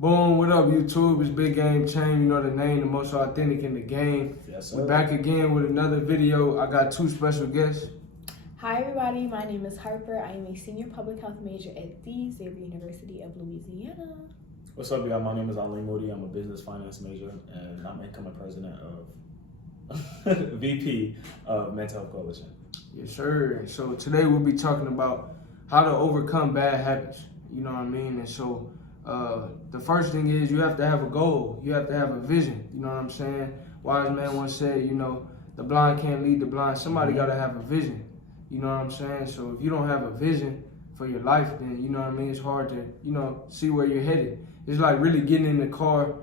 Boom, what up YouTube? It's BigGameCham, you know the name, the most authentic in the game. Yes, sir. We're back again with another video. I got two special guests. Hi everybody, my name is Harper. I am a senior public health major at the Xavier University of Louisiana. What's up, y'all? My name is Aalim. I'm a business finance major, and I'm incoming president of VP of Mental Health Coalition. Yes, sir. So today we'll be talking about how to overcome bad habits. You know what I mean? And so the first thing is you have to have a goal. You have to have a vision. You know what I'm saying? Wise man once said, you know, the blind can't lead the blind. Somebody got to have a vision. You know what I'm saying? So if you don't have a vision for your life, then, you know what I mean, it's hard to, you know, see where you're headed. It's like really getting in the car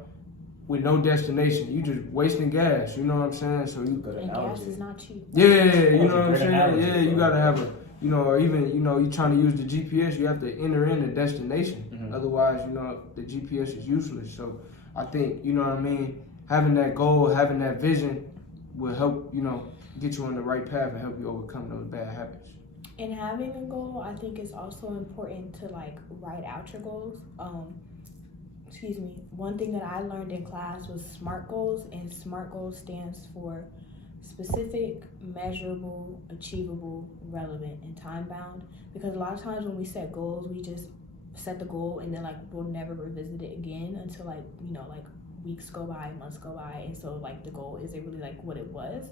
with no destination. You just wasting gas, you know what I'm saying? So you And gas is not cheap. Yeah, you know what I'm saying? Analogy, Yeah, you gotta have a, you know, or even, you know, you trying to use the GPS, you have to enter in the destination. Otherwise, you know, the GPS is useless. So I think, you know what I mean, having that goal, having that vision will help, you know, get you on the right path and help you overcome those bad habits. And having a goal, I think is also important to like write out your goals. One thing that I learned in class was SMART goals, and SMART goals stands for specific, measurable, achievable, relevant, and time bound. Because a lot of times when we set goals, we just set the goal and then like we'll never revisit it again until like, you know, like weeks go by, months go by, and so like the goal isn't really like what it was.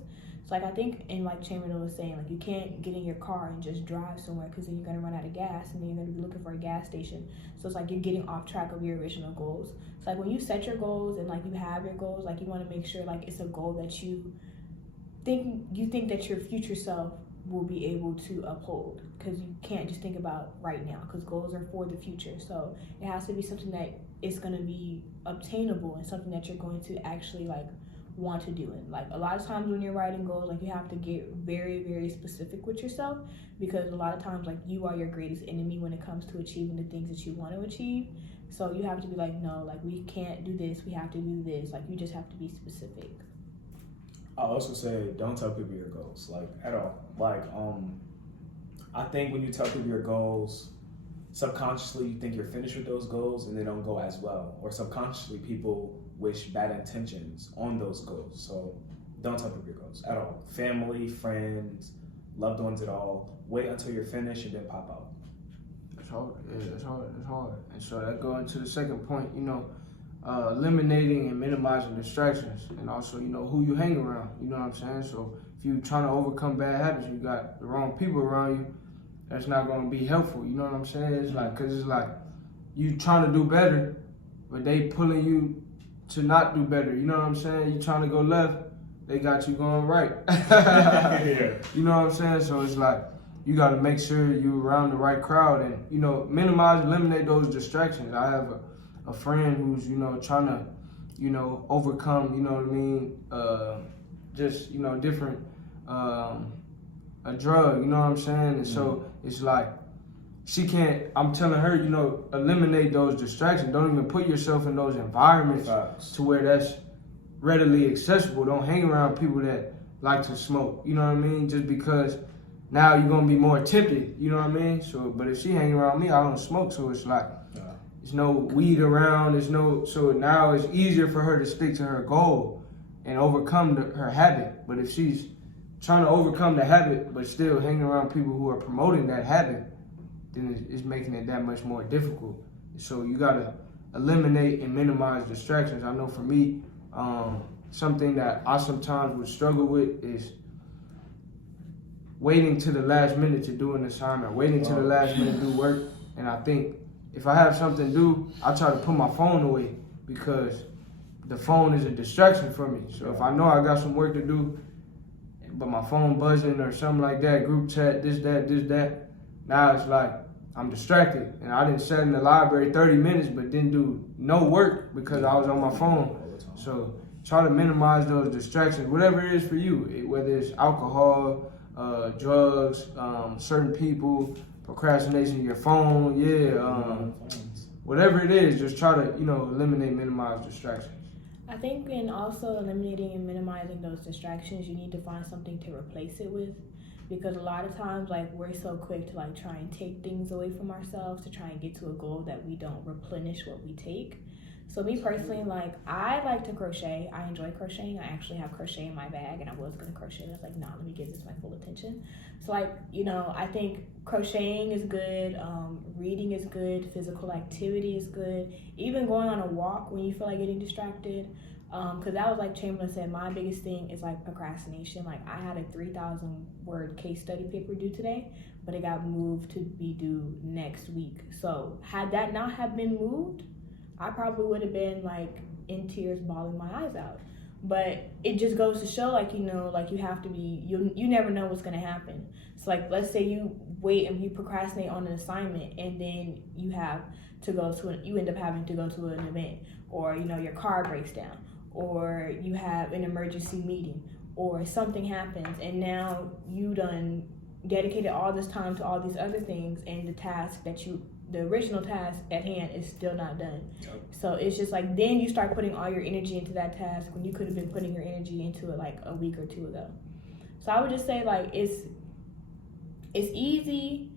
So like I think, and like Chamberlain was saying, like you can't get in your car and just drive somewhere because then you're gonna run out of gas and then you're gonna be looking for a gas station. So it's like you're getting off track of your original goals. So like when you set your goals and like you have your goals, like you want to make sure like it's a goal that you think that your future self will be able to uphold, because you can't just think about right now, because goals are for the future. So it has to be something that is going to be obtainable and something that you're going to actually like want to do. And like a lot of times when you're writing goals, like you have to get very, very specific with yourself, because a lot of times like you are your greatest enemy when it comes to achieving the things that you want to achieve. So you have to be like, no, like we can't do this, we have to do this. Like you just have to be specific. I also say don't tell people your goals, like at all. Like I think when you tell people your goals, subconsciously you think you're finished with those goals and they don't go as well, or subconsciously people wish bad intentions on those goals. So don't tell people your goals at all. Family, friends, loved ones at all. Wait until you're finished and then pop out. It's hard. Yeah, it's hard. It's hard. And so that go into the second point, you know, eliminating and minimizing distractions, and also, you know, who you hang around. You know what I'm saying? So if you're trying to overcome bad habits, you got the wrong people around you, that's not going to be helpful. You know what I'm saying? It's like, because it's like you trying to do better, but they pulling you to not do better. You know what I'm saying? You trying to go left, they got you going right. Yeah. You know what I'm saying? So it's like you got to make sure you're around the right crowd and, you know, eliminate those distractions. I have a friend who's, you know, trying to, you know, overcome, you know what I mean, just, you know, different, a drug, you know what I'm saying? And so it's like, she can't, I'm telling her, you know, eliminate those distractions. Don't even put yourself in those environments to where that's readily accessible. Don't hang around people that like to smoke, you know what I mean? Just because now you're gonna be more tempted, you know what I mean? So, but if she hang around me, I don't smoke, so it's like, there's no weed around, so now it's easier for her to stick to her goal and overcome her habit. But if she's trying to overcome the habit, but still hanging around people who are promoting that habit, then it's making it that much more difficult. So you gotta eliminate and minimize distractions. I know for me, something that I sometimes would struggle with is waiting to the last minute to do an assignment, waiting to the last minute to do work. And I think if I have something to do, I try to put my phone away, because the phone is a distraction for me. So if I know I got some work to do, but my phone buzzing or something like that, group chat, this, that, now it's like I'm distracted. And I didn't sit in the library 30 minutes, but didn't do no work because I was on my phone. So try to minimize those distractions, whatever it is for you, whether it's alcohol, drugs, certain people, procrastination, your phone, whatever it is, just try to, you know, eliminate, minimize distractions. I think in also eliminating and minimizing those distractions, you need to find something to replace it with. Because a lot of times, like, we're so quick to like try and take things away from ourselves to try and get to a goal that we don't replenish what we take. So me personally, like, I like to crochet. I enjoy crocheting. I actually have crochet in my bag, and I was gonna crochet. I was like, nah, let me give this my full attention. So like, I think crocheting is good. Reading is good. Physical activity is good. Even going on a walk when you feel like getting distracted. Because that was like Chamberlain said, my biggest thing is like procrastination. Like I had a 3,000 word case study paper due today, but it got moved to be due next week. So had that not have been moved, I probably would have been like in tears, bawling my eyes out. But it just goes to show, like, like you have to be, you never know what's going to happen. So like, let's say you wait and you procrastinate on an assignment, and then you have to you end up having to go to an event, or, your car breaks down, or you have an emergency meeting, or something happens, and now you done dedicated all this time to all these other things, and the original task at hand is still not done. Yep. So it's just like, then you start putting all your energy into that task when you could have been putting your energy into it like a week or two ago. So I would just say, like, it's easy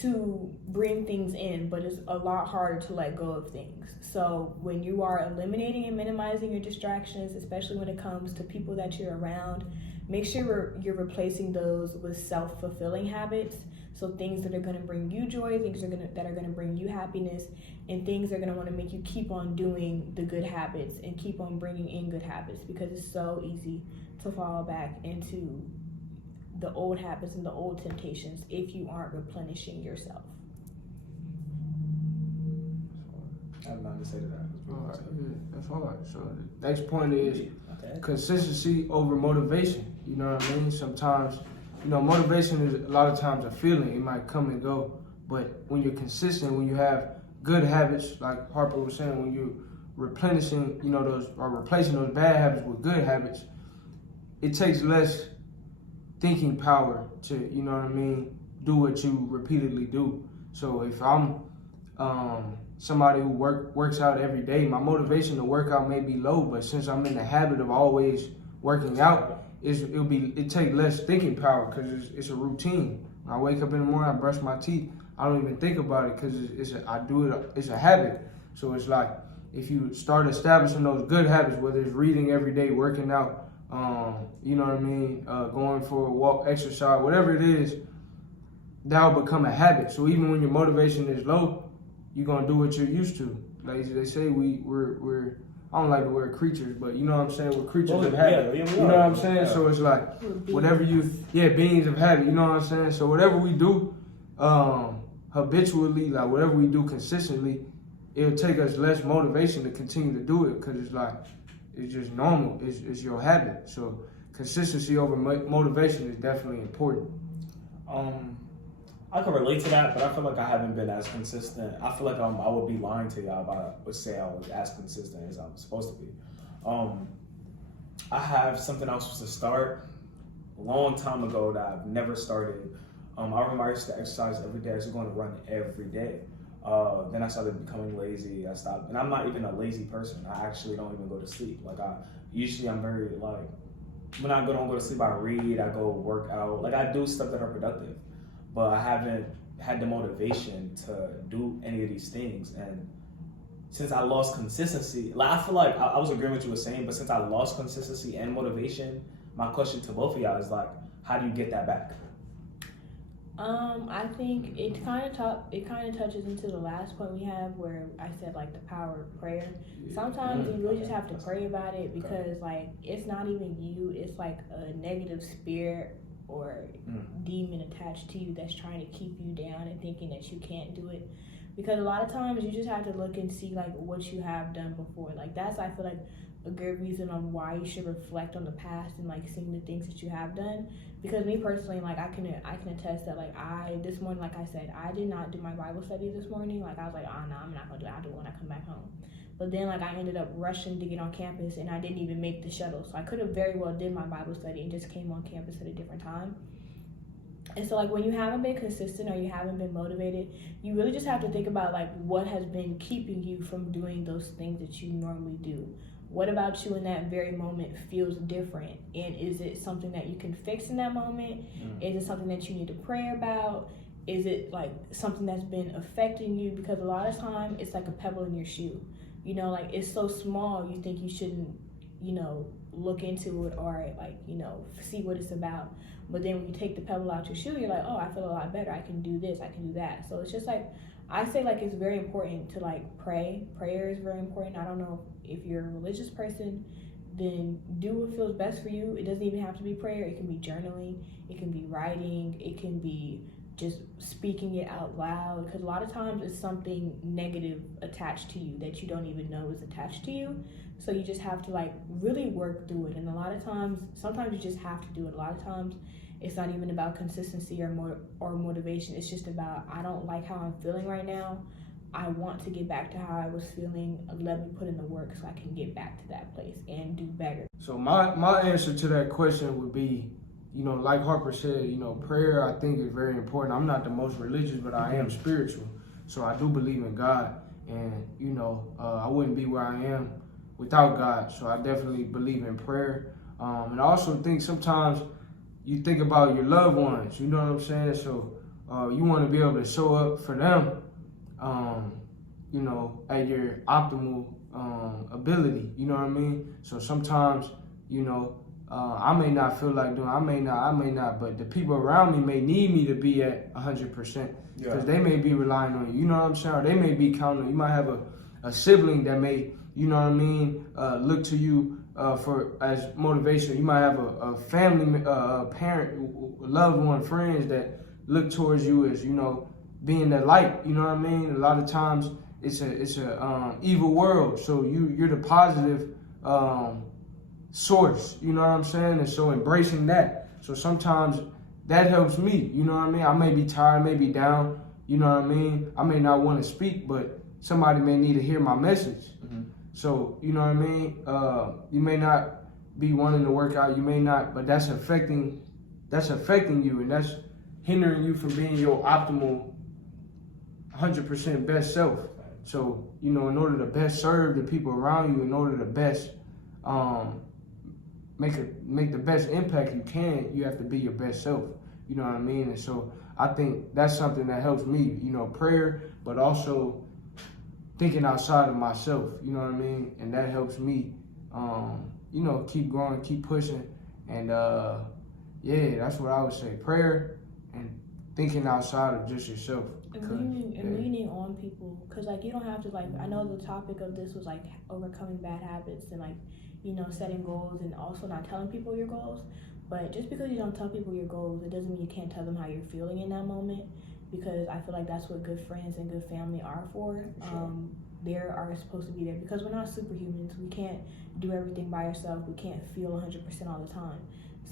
to bring things in, but it's a lot harder to let go of things. So when you are eliminating and minimizing your distractions, especially when it comes to people that you're around, make sure you're replacing those with self-fulfilling habits. So things that are going to bring you joy, things that are going to bring you happiness, and things that are going to want to make you keep on doing the good habits and keep on bringing in good habits, because it's so easy to fall back into the old habits and the old temptations if you aren't replenishing yourself. I have nothing to say to that. That's hard. So the next point is consistency over motivation. You know what I mean? Sometimes, motivation is a lot of times a feeling. It might come and go. But when you're consistent, when you have good habits, like Harper was saying, when you're replenishing, replacing those bad habits with good habits, it takes less thinking power to, do what you repeatedly do. So if I'm somebody who works out every day, my motivation to work out may be low, but since I'm in the habit of always working out, it take less thinking power, because it's a routine. When I wake up in the morning, I brush my teeth, I don't even think about it, because it's a habit. So it's like, if you start establishing those good habits, whether it's reading every day, working out, going for a walk, exercise, whatever it is, that'll become a habit. So even when your motivation is low, you're gonna do what you're used to. Like they say, we're I don't like the word creatures, but you know what I'm saying? We're creatures of habit. You know what I'm saying? Yeah. So it's like, whatever beings of habit, you know what I'm saying? So whatever we do habitually, like whatever we do consistently, it'll take us less motivation to continue to do it, because it's like, it's just normal. It's your habit. So consistency over motivation is definitely important. I can relate to that, but I feel like I haven't been as consistent. I feel like I would be lying to y'all if I would say I was as consistent as I'm supposed to be. I have something I was supposed to start a long time ago that I've never started. I remember I used to exercise every day. I was going to run every day. Then I started becoming lazy. I stopped, and I'm not even a lazy person. I actually don't even go to sleep. Like I'm very like, when I don't go to sleep, I read, I go work out. Like I do stuff that are productive, but I haven't had the motivation to do any of these things. And since I lost consistency, like I feel like I was agreeing with what you were saying, but since I lost consistency and motivation, my question to both of y'all is like, how do you get that back? I think it kind of touches into the last point we have, where I said like the power of prayer. Sometimes you really just have to pray about it, because like it's not even you, it's like a negative spirit or demon attached to you that's trying to keep you down and thinking that you can't do it. Because a lot of times you just have to look and see like what you have done before. Like that's, I feel like, a good reason on why you should reflect on the past and like seeing the things that you have done. Because me personally, like I can attest that like this morning, like I said, I did not do my Bible study this morning. Like I was like, oh no, I'm not gonna do it. I'll do it when I come back home. But then like I ended up rushing to get on campus, and I didn't even make the shuttle. So I could have very well did my Bible study and just came on campus at a different time. And so like when you haven't been consistent or you haven't been motivated, you really just have to think about like what has been keeping you from doing those things that you normally do. What about you in that very moment feels different? And is it something that you can fix in that moment? Is it something that you need to pray about? Is it like something that's been affecting you? Because a lot of time it's like a pebble in your shoe. You know, like, it's so small, you think you shouldn't, you know, look into it or, like, you know, see what it's about. But then when you take the pebble out your shoe, you're like, oh, I feel a lot better. I can do this, I can do that. So it's just like, I say, like, it's very important to, like, pray. Prayer is very important. I don't know if you're a religious person, then do what feels best for you. It doesn't even have to be prayer. It can be journaling. It can be writing. It can be just speaking it out loud. Because a lot of times it's something negative attached to you that you don't even know is attached to you. So you just have to, like, really work through it. And a lot of times, sometimes you just have to do it. A lot of times it's not even about consistency or motivation. It's just about, I don't like how I'm feeling right now. I want to get back to how I was feeling. Let me put in the work so I can get back to that place and do better. So my answer to that question would be, you know, like Harper said, you know, prayer I think is very important. I'm not the most religious, but I am spiritual. So I do believe in God. And, you know, I wouldn't be where I am without God. So I definitely believe in prayer. And I also think sometimes you think about your loved ones, you know what I'm saying? So you want to be able to show up for them, you know, at your optimal ability, you know what I mean? So sometimes, you know, I may not feel like doing, I may not, but the people around me may need me to be at 100% because they may be relying on you know what I'm saying? Or they may be counting on you. You might have a sibling that may, you know what I mean, look to you for as motivation. You might have a family, parent, loved one, friends that look towards you as, you know, being the light. You know what I mean? A lot of times it's a evil world, so you're the positive source. You know what I'm saying? And so embracing that. So sometimes that helps me. You know what I mean? I may be tired, may be down. You know what I mean? I may not want to speak, but somebody may need to hear my message. So, you know what I mean? You may not be wanting to work out, you may not, but that's affecting you, and that's hindering you from being your optimal 100% best self. So, you know, in order to best serve the people around you, in order to best make the best impact you can, you have to be your best self. You know what I mean? And so I think that's something that helps me, you know, prayer, but also thinking outside of myself, you know what I mean? And that helps me, you know, keep growing, keep pushing. And yeah, that's what I would say. Prayer and thinking outside of just yourself. And leaning on people. Because, like, you don't have to, like, I know the topic of this was, like, overcoming bad habits and, like, you know, setting goals and also not telling people your goals. But just because you don't tell people your goals, it doesn't mean you can't tell them how you're feeling in that moment. Because I feel like that's what good friends and good family are for. They are supposed to be there because we're not superhumans. We can't do everything by ourselves. We can't feel 100% all the time.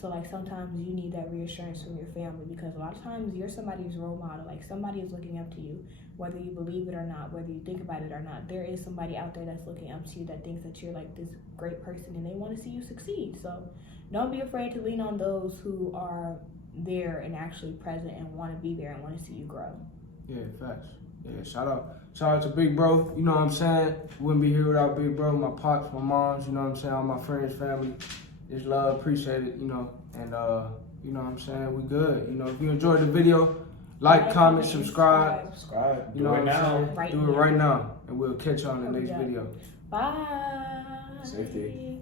So, like, sometimes you need that reassurance from your family because a lot of times you're somebody's role model. Like, somebody is looking up to you, whether you believe it or not, whether you think about it or not. There is somebody out there that's looking up to you that thinks that you're, like, this great person and they want to see you succeed. So don't be afraid to lean on those who are there and actually present and want to be there and want to see you grow. Yeah, facts. Yeah, shout out to Big Bro. You know what I'm saying? Wouldn't be here without Big Bro, my pops, my moms, you know what I'm saying? All my friends, family. Just love, appreciate it, you know. And you know what I'm saying? We good. You know, if you enjoyed the video, like, comment, subscribe. You know what I'm saying? Do it right now. And we'll catch y'all in the next video. Bye. Safety.